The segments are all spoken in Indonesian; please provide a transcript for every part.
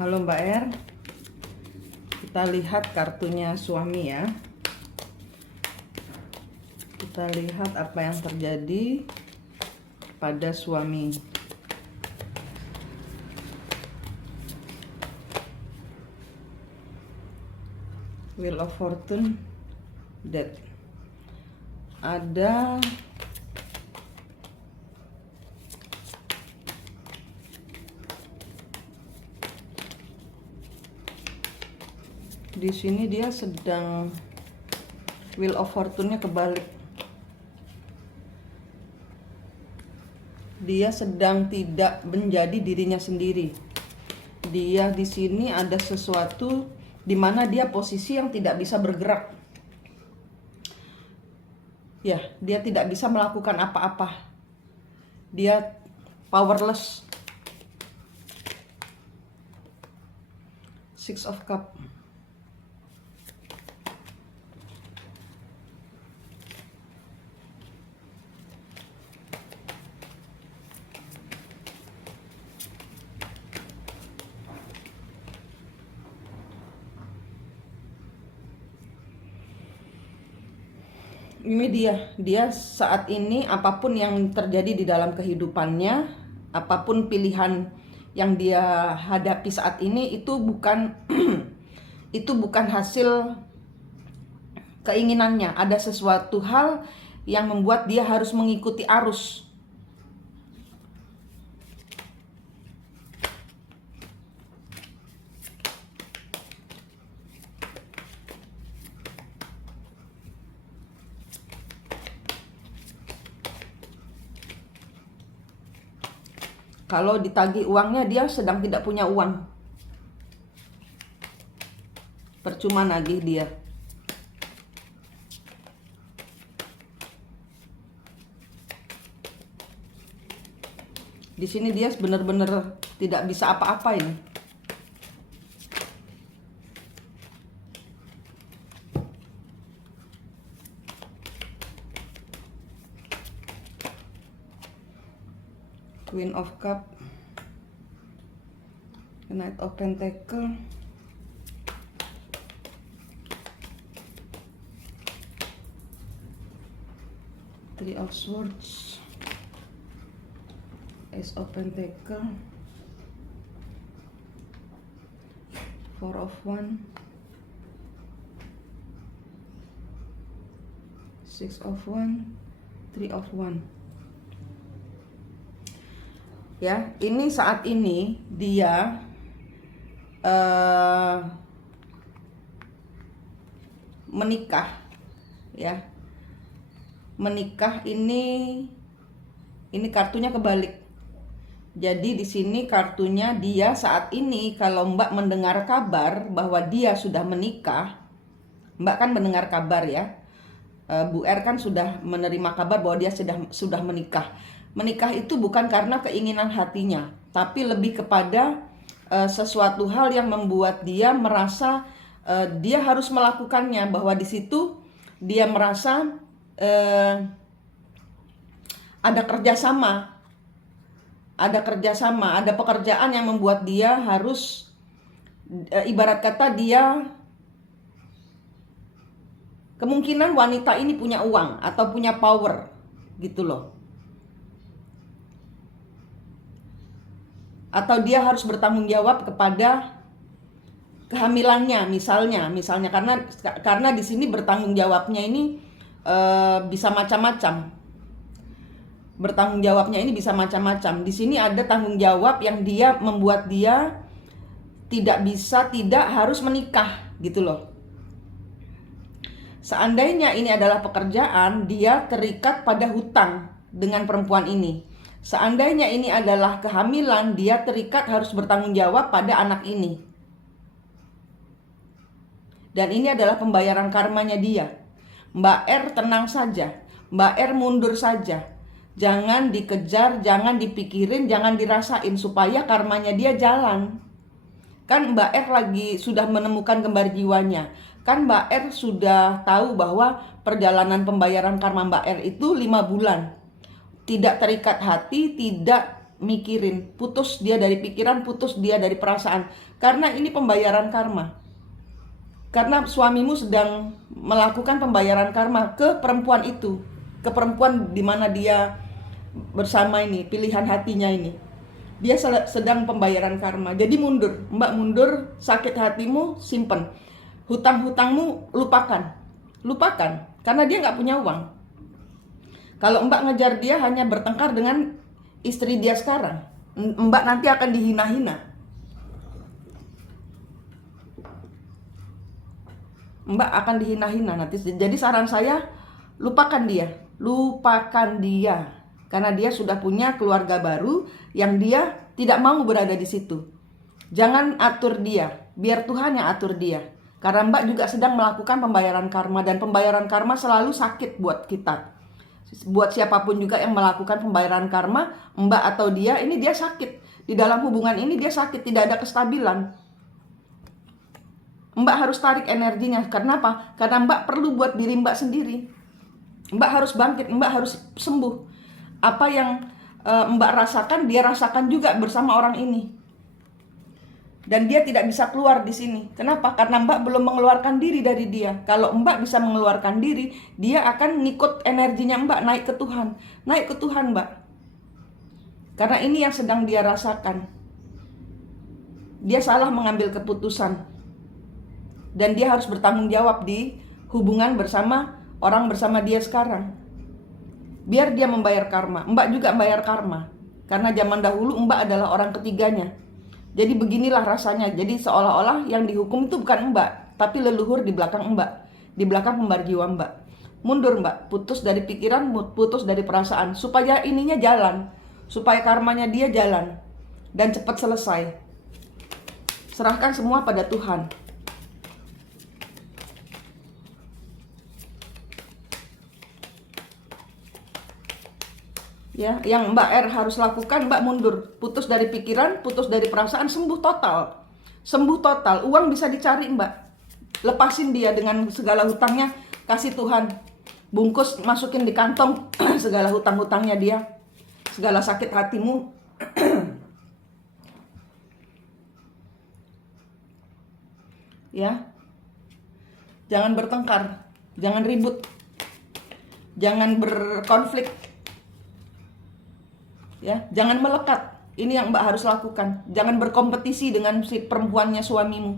Halo Mbak R, kita lihat kartunya suami ya. Kita lihat apa yang terjadi pada suami. Wheel of Fortune, Death. Ada di sini dia sedang Wheel of Fortune-nya kebalik. Dia sedang tidak menjadi dirinya sendiri. Dia di sini ada sesuatu di mana dia posisi yang tidak bisa bergerak. Ya, dia tidak bisa melakukan apa-apa. Dia powerless. Six of Cup. Ini dia saat ini apapun yang terjadi di dalam kehidupannya, apapun pilihan yang dia hadapi saat ini itu bukan itu bukan hasil keinginannya. Ada sesuatu hal yang membuat dia harus mengikuti arus. Kalau ditagih uangnya, dia sedang tidak punya uang. Percuma nagih dia. Di sini dia benar-benar tidak bisa apa-apa ini. Queen of Cup, Knight of Pentacle, Three of Swords, Ace of Pentacle, Four of Wands, Six of Wands, Three of Wands. Ya, ini saat ini dia menikah, ya. Menikah ini kartunya kebalik. Jadi di sini kartunya dia saat ini, kalau Mbak mendengar kabar bahwa dia sudah menikah, Mbak kan mendengar kabar ya. Bu R kan sudah menerima kabar bahwa dia sudah menikah. Menikah itu bukan karena keinginan hatinya, tapi lebih kepada sesuatu hal yang membuat dia merasa dia harus melakukannya, bahwa di situ dia merasa ada kerjasama, ada pekerjaan yang membuat dia harus ibarat kata dia kemungkinan wanita ini punya uang atau punya power gitu loh. Atau dia harus bertanggung jawab kepada kehamilannya misalnya karena di sini bertanggung jawabnya ini bisa macam-macam. Bertanggung jawabnya ini bisa macam-macam. Di sini ada tanggung jawab yang dia membuat dia tidak harus menikah gitu loh. Seandainya ini adalah pekerjaan, dia terikat pada hutang dengan perempuan ini. Seandainya ini adalah kehamilan, dia terikat harus bertanggung jawab pada anak ini. Dan ini adalah pembayaran karmanya dia. Mbak R tenang saja, Mbak R mundur saja. Jangan dikejar, jangan dipikirin, jangan dirasain, supaya karmanya dia jalan. Kan Mbak R sudah menemukan kembar jiwanya. Kan Mbak R sudah tahu bahwa perjalanan pembayaran karma Mbak R itu 5 bulan. Tidak terikat hati, tidak mikirin, putus dia dari pikiran, putus dia dari perasaan. Karena ini pembayaran karma. Karena suamimu sedang melakukan pembayaran karma ke perempuan itu, ke perempuan di mana dia bersama ini, pilihan hatinya ini. Dia sedang pembayaran karma. Jadi mundur, Mbak mundur, sakit hatimu simpen, hutang-hutangmu lupakan, karena dia nggak punya uang. Kalau Mbak ngejar dia hanya bertengkar dengan istri dia sekarang, Mbak nanti akan dihina-hina. Mbak akan dihina-hina nanti. Jadi saran saya, lupakan dia, karena dia sudah punya keluarga baru yang dia tidak mau berada di situ. Jangan atur dia, biar Tuhan yang atur dia. Karena Mbak juga sedang melakukan pembayaran karma, dan pembayaran karma selalu sakit buat kita. Buat siapapun juga yang melakukan pembayaran karma, Mbak atau dia, ini dia sakit. Di dalam hubungan ini dia sakit, tidak ada kestabilan. Mbak harus tarik energinya. Karena apa? Karena Mbak perlu buat diri Mbak sendiri. Mbak harus bangkit, Mbak harus sembuh. Apa yang Mbak rasakan, dia rasakan juga bersama orang ini. Dan dia tidak bisa keluar di sini. Kenapa? Karena Mbak belum mengeluarkan diri dari dia. Kalau Mbak bisa mengeluarkan diri, dia akan ngikut energinya Mbak naik ke Tuhan. Naik ke Tuhan, Mbak. Karena ini yang sedang dia rasakan. Dia salah mengambil keputusan. Dan dia harus bertanggung jawab di hubungan bersama orang bersama dia sekarang. Biar dia membayar karma. Mbak juga membayar karma. Karena zaman dahulu Mbak adalah orang ketiganya. Jadi beginilah rasanya. Jadi seolah-olah yang dihukum itu bukan Mbak, tapi leluhur di belakang Mbak, di belakang pembar jiwa Mbak. Mundur Mbak, putus dari pikiran, putus dari perasaan, supaya ininya jalan, supaya karmanya dia jalan dan cepat selesai. Serahkan semua pada Tuhan. Ya, yang Mbak R harus lakukan, Mbak mundur, putus dari pikiran, putus dari perasaan, sembuh total. Sembuh total, uang bisa dicari Mbak. Lepasin dia dengan segala hutangnya, kasih Tuhan. Bungkus, masukin di kantong segala hutang-hutangnya dia, segala sakit hatimu. Ya. Jangan bertengkar, jangan ribut. Jangan berkonflik. Ya, jangan melekat. Ini yang Mbak harus lakukan. Jangan berkompetisi dengan si perempuannya suamimu.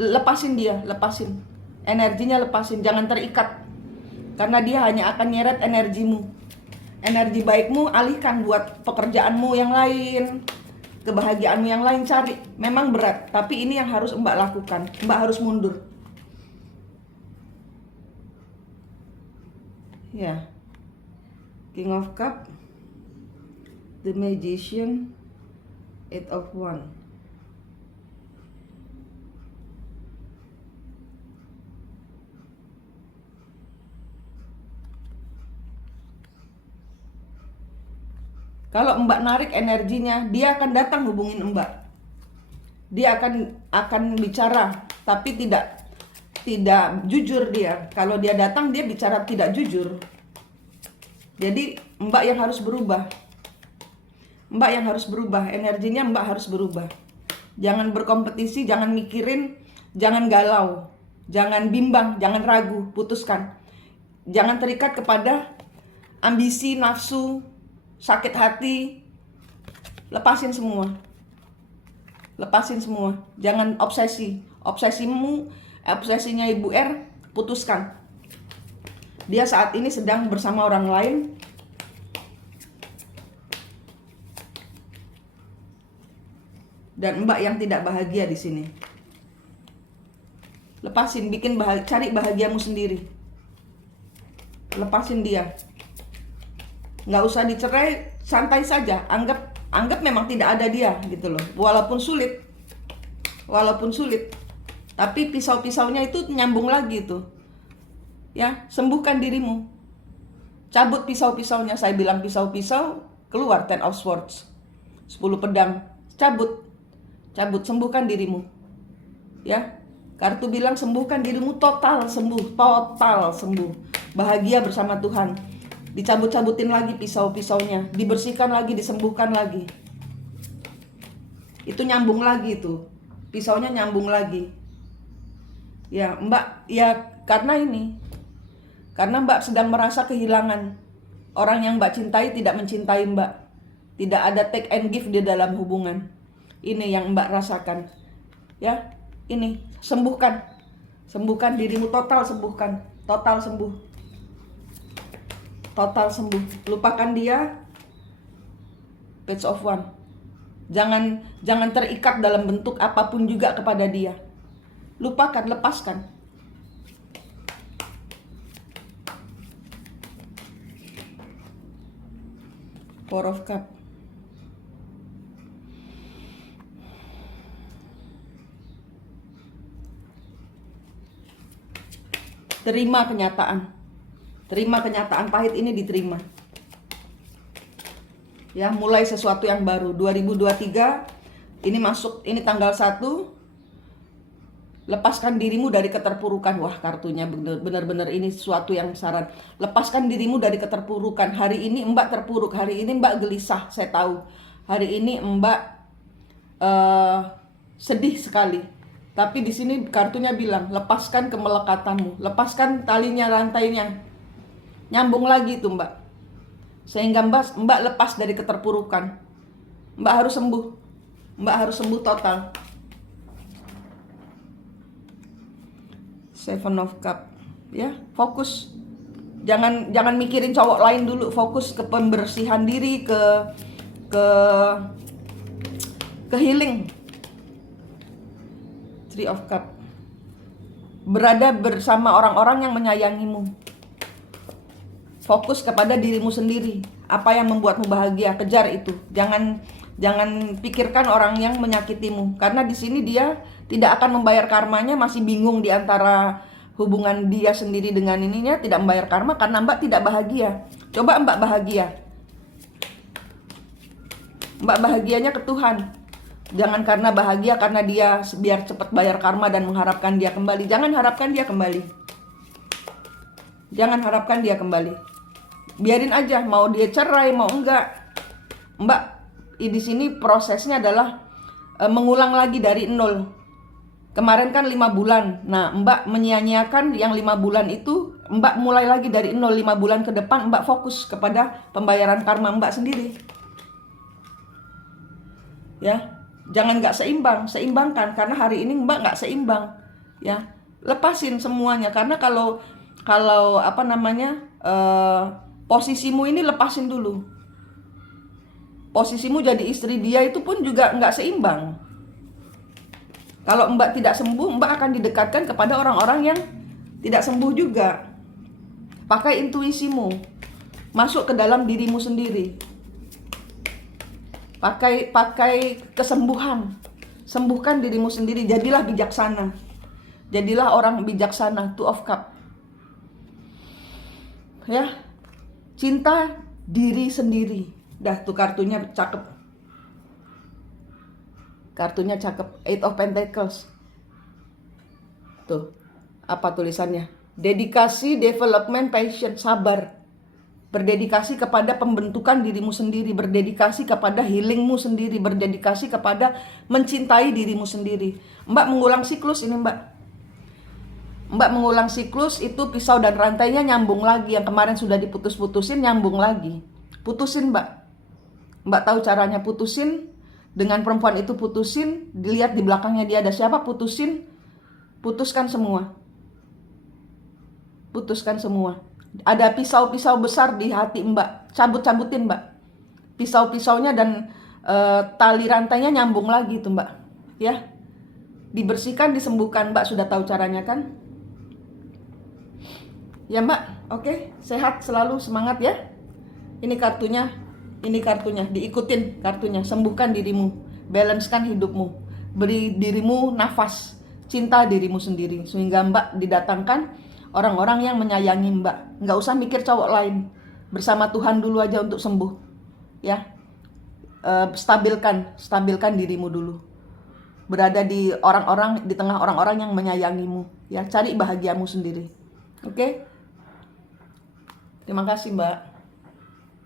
Lepasin dia, lepasin. Energinya lepasin, jangan terikat. Karena dia hanya akan nyeret energimu. Energi baikmu alihkan buat pekerjaanmu yang lain, kebahagiaanmu yang lain cari. Memang berat, tapi ini yang harus Mbak lakukan. Mbak harus mundur. Ya. King of Cup, The Magician, Eight of Wands. Kalau Mbak narik energinya, dia akan datang hubungin Mbak. Dia akan bicara, tapi tidak jujur dia. Kalau dia datang, dia bicara tidak jujur. Jadi Mbak yang harus berubah. Mbak yang harus berubah, energinya Mbak harus berubah. Jangan berkompetisi, jangan mikirin, jangan galau, jangan bimbang, jangan ragu, putuskan. Jangan terikat kepada ambisi, nafsu, sakit hati. Lepasin semua. Lepasin semua. Jangan obsesi. Obsesinya Ibu R, putuskan. Dia saat ini sedang bersama orang lain. Dan Mbak yang tidak bahagia di sini. Lepasin, cari bahagiamu sendiri. Lepasin dia. Nggak usah dicerai, santai saja. Anggap memang tidak ada dia gitu loh. Walaupun sulit. Tapi pisau-pisaunya itu nyambung lagi tuh. Ya, sembuhkan dirimu. Cabut pisau-pisaunya. Saya bilang pisau-pisau, keluar Ten of Swords. 10 pedang. Cabut, sembuhkan dirimu. Ya, kartu bilang sembuhkan dirimu, total sembuh. Bahagia bersama Tuhan. Dicabut-cabutin lagi pisau-pisaunya, dibersihkan lagi, disembuhkan lagi. Itu nyambung lagi tuh. Pisaunya nyambung lagi. Ya, Mbak, ya karena ini. Karena Mbak sedang merasa kehilangan. Orang yang Mbak cintai tidak mencintai Mbak. Tidak ada take and give di dalam hubungan. Ini yang Mbak rasakan. Ya, ini sembuhkan. Sembuhkan dirimu, total sembuhkan. Total sembuh. Total sembuh. Lupakan dia. Page of One. Jangan terikat dalam bentuk apapun juga kepada dia. Lupakan, lepaskan. Four of Cups. Terima kenyataan. Terima kenyataan pahit ini, diterima. Ya, mulai sesuatu yang baru. 2023 ini masuk, ini tanggal 1. Lepaskan dirimu dari keterpurukan. Wah, kartunya benar-benar ini sesuatu yang saran. Lepaskan dirimu dari keterpurukan. Hari ini Mbak terpuruk, hari ini Mbak gelisah, saya tahu. Hari ini Mbak sedih sekali. Tapi di sini kartunya bilang, lepaskan kemelekatanmu, lepaskan talinya, rantainya. Nyambung lagi tuh Mbak. Sehingga Mbak lepas dari keterpurukan. Mbak harus sembuh. Mbak harus sembuh total. Seven of Cups. Ya, fokus. Jangan mikirin cowok lain dulu, fokus ke pembersihan diri, ke healing. Three of Cups. Berada bersama orang-orang yang menyayangimu. Fokus kepada dirimu sendiri. Apa yang membuatmu bahagia, kejar itu. Jangan pikirkan orang yang menyakitimu. Karena di sini dia tidak akan membayar karmanya, masih bingung di antara hubungan dia sendiri dengan ininya, tidak membayar karma karena Mbak tidak bahagia. Coba Mbak bahagia. Mbak bahagianya ke Tuhan. Jangan karena bahagia karena dia biar cepat bayar karma dan mengharapkan dia kembali. Jangan harapkan dia kembali. Jangan harapkan dia kembali. Biarin aja, mau dia cerai mau enggak. Mbak di sini prosesnya adalah mengulang lagi dari nol. Kemarin kan 5 bulan. Nah, Mbak menyia-nyiakan yang 5 bulan itu. Mbak mulai lagi dari nol. 5 bulan ke depan Mbak fokus kepada pembayaran karma Mbak sendiri. Ya, jangan nggak seimbang, seimbangkan. Karena hari ini Mbak nggak seimbang. Ya, lepasin semuanya. Karena kalau apa namanya, posisimu ini lepasin dulu. Posisimu jadi istri dia itu pun juga nggak seimbang. Kalau Mbak tidak sembuh, Mbak akan didekatkan kepada orang-orang yang tidak sembuh juga. Pakai intuisimu, masuk ke dalam dirimu sendiri. Pakai kesembuhan, sembuhkan dirimu sendiri. Jadilah bijaksana, jadilah orang bijaksana. Two of Cups. Ya, cinta diri sendiri. Dah tuh kartunya cakep. Kartunya cakep. Eight of Pentacles. Tuh, apa tulisannya? Dedikasi, development, passion, sabar. Berdedikasi kepada pembentukan dirimu sendiri. Berdedikasi kepada healingmu sendiri. Berdedikasi kepada mencintai dirimu sendiri. Mbak mengulang siklus ini Mbak. Mbak mengulang siklus itu, pisau dan rantainya nyambung lagi. Yang kemarin sudah diputus-putusin nyambung lagi. Putusin Mbak. Mbak tahu caranya putusin. Dengan perempuan itu putusin. Dilihat di belakangnya dia ada siapa, putusin. Putuskan semua. Putuskan semua. Ada pisau-pisau besar di hati Mbak. Cabut-cabutin Mbak. Pisau-pisaunya dan tali rantainya nyambung lagi tuh Mbak. Ya. Dibersihkan, disembuhkan. Mbak sudah tahu caranya kan? Ya Mbak, oke, sehat selalu, semangat ya. Ini kartunya, diikutin kartunya. Sembuhkan dirimu, balancekan hidupmu, beri dirimu nafas, cinta dirimu sendiri. Sehingga Mbak didatangkan orang-orang yang menyayangi Mbak. Nggak usah mikir cowok lain, bersama Tuhan dulu aja untuk sembuh. Ya, stabilkan dirimu dulu. Berada di tengah orang-orang yang menyayangimu. Ya, cari bahagiamu sendiri. Oke? Terima kasih Mbak.